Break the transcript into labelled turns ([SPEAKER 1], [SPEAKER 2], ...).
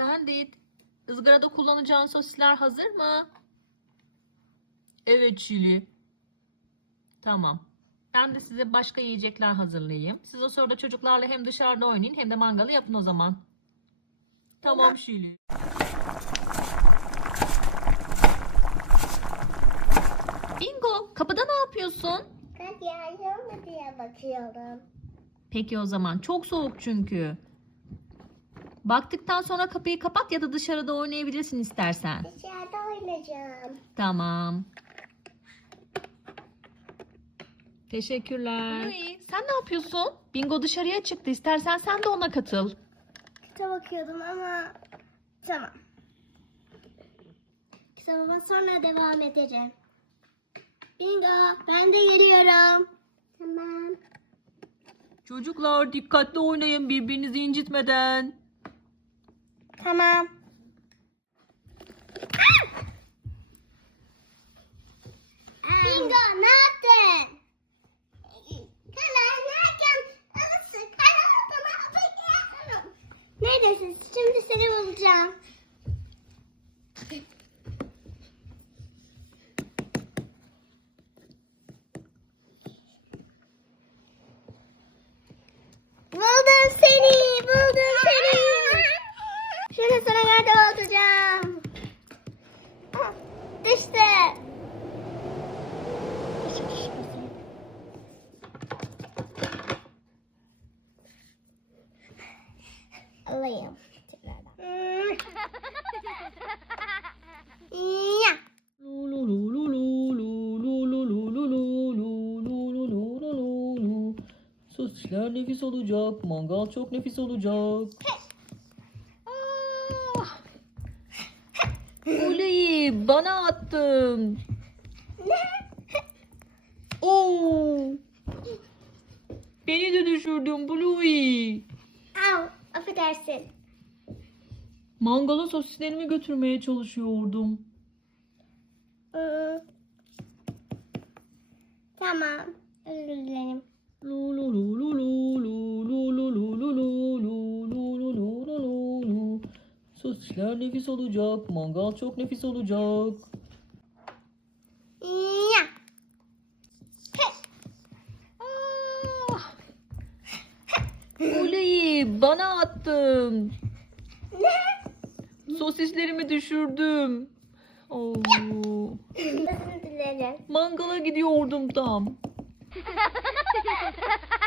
[SPEAKER 1] Bandit. Izgarada kullanacağın sosisler hazır mı? Evet Çili. Tamam. Ben de size başka yiyecekler hazırlayayım. Siz o sırada çocuklarla hem dışarıda oynayın hem de mangalı yapın o zaman. Tamam, tamam. Şili. Bingo kapıda ne yapıyorsun?
[SPEAKER 2] Kapıya yani, ya, ya, bakıyorum.
[SPEAKER 1] Peki o zaman. Çok soğuk çünkü. Baktıktan sonra kapıyı kapat ya da dışarıda oynayabilirsin istersen.
[SPEAKER 2] Dışarıda oynayacağım.
[SPEAKER 1] Tamam. Teşekkürler. Hey, sen ne yapıyorsun? Bingo dışarıya çıktı. İstersen sen de ona katıl.
[SPEAKER 2] Kitap bakıyordum ama tamam. Kitaba sonra devam edeceğim.
[SPEAKER 3] Bingo ben de geliyorum.
[SPEAKER 2] Tamam.
[SPEAKER 1] Çocuklar dikkatli oynayın birbirinizi incitmeden. 他吗？啊！Bingo
[SPEAKER 3] nothing。
[SPEAKER 2] 看来那个那个死开了，怎么
[SPEAKER 3] 不见了？那个是真的是六张。nerede olacağım? Düştü. Alayım.
[SPEAKER 1] Sosisler nefis olacak, mangal çok nefis olacak. bana attın. Ne? Oo. Beni de düşürdün Bluey.
[SPEAKER 3] Al, affedersin.
[SPEAKER 1] Mangala sosislerimi götürmeye çalışıyordum. Ee,
[SPEAKER 3] tamam, özür dilerim.
[SPEAKER 1] Sosisler nefis olacak. Mangal çok nefis olacak. ah. Oley'i bana attım. Sosislerimi düşürdüm. Oh. Mangala gidiyordum tam.